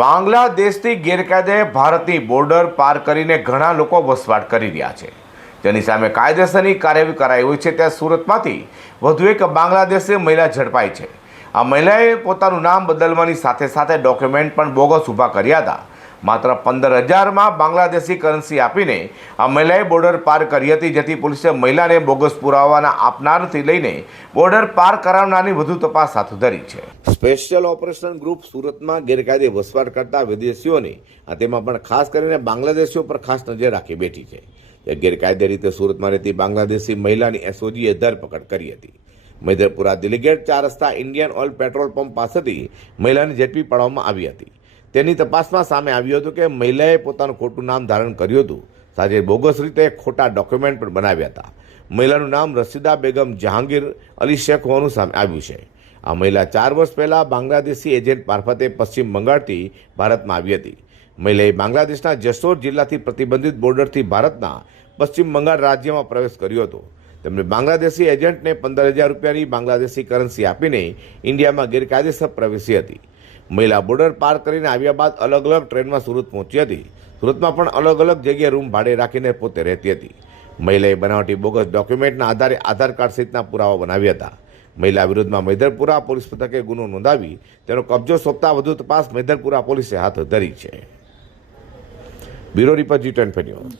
બાંગ્લાદેશથી ગેરકાયદે ભારતની બોર્ડર પાર કરીને ઘણા લોકો વસવાટ કરી રહ્યા છે. તેની સામે કાયદેસરની કાર્યવાહી કરાઈ હોય છે ત્યાં સુરતમાંથી વધુ એક બાંગ્લાદેશી મહિલા ઝડપાઈ છે. આ મહિલાએ પોતાનું નામ બદલવાની સાથે સાથે ડોક્યુમેન્ટ પણ બોગસ ઊભા કર્યા હતા. માત્ર પંદર હજારમાં બાંગ્લાદેશી કરન્સી આપીને આ મહિલાએ બોર્ડર પાર કરી હતી, જેથી પોલીસે મહિલાને બોગસ પુરાવાના આપનારથી લઈને બોર્ડર પાર કરાવનારની વધુ તપાસ હાથ ધરી છે. સ્પેશિયલ ઓપરેશન ગ્રુપ સુરતમાં ગેરકાયદે વસવાટ કરતા વિદેશીઓની તેમાં પણ ખાસ કરીને બાંગ્લાદેશીઓ પર ખાસ નજર રાખી બેઠી છે. ગેરકાયદે રીતે સુરતમાં રહેતી બાંગ્લાદેશી મહિલાની એસઓજીએ ધરપકડ કરી હતી. મૈદરપુરા દિલીગેટ ચાર રસ્તા ઇન્ડિયન ઓઇલ પેટ્રોલ પંપ પાસેથી મહિલાને ઝડપી પાડવામાં આવી હતી. તેની તપાસમાં સામે આવ્યું હતું કે મહિલાએ પોતાનું ખોટું નામ ધારણ કર્યું હતું. સાથે બોગસ રીતે ખોટા ડોક્યુમેન્ટ પણ બનાવ્યા હતા. મહિલાનું નામ રસીદા બેગમ જહાંગીર અલી શેખ હોવાનું સામે આવ્યું છે. આ મહિલા ચાર વર્ષ પહેલાં બાંગ્લાદેશી એજન્ટ મારફતે પશ્ચિમ બંગાળથી ભારતમાં આવી હતી. મહિલાએ બાંગ્લાદેશના જસોર જિલ્લાથી પ્રતિબંધિત બોર્ડરથી ભારતના પશ્ચિમ બંગાળ રાજ્યમાં પ્રવેશ કર્યો હતો. તેમણે બાંગ્લાદેશી એજન્ટને પંદર હજાર રૂપિયાની બાંગ્લાદેશી કરન્સી આપીને ઇન્ડિયામાં ગેરકાયદેસર પ્રવેશી હતી. મહિલા બોર્ડર પાર કરીને આવ્યા બાદ અલગ અલગ ટ્રેનમાં સુરત પહોંચી હતી. સુરતમાં પણ અલગ અલગ જગ્યાએ રૂમ ભાડે રાખીને પોતે રહેતી હતી. મહિલાએ બનાવટી બોગસ ડોક્યુમેન્ટના આધારે આધાર કાર્ડ સહિતના પુરાવા બનાવ્યા હતા. મહિલા વિરુદ્ધમાં મૈદરપુરા પોલીસ મથકે ગુનો નોંધાવી તેનો કબજો સોંપતા વધુ તપાસ મૈદરપુરા પોલીસે હાથ ધરી છે. Bureau report G twenty news.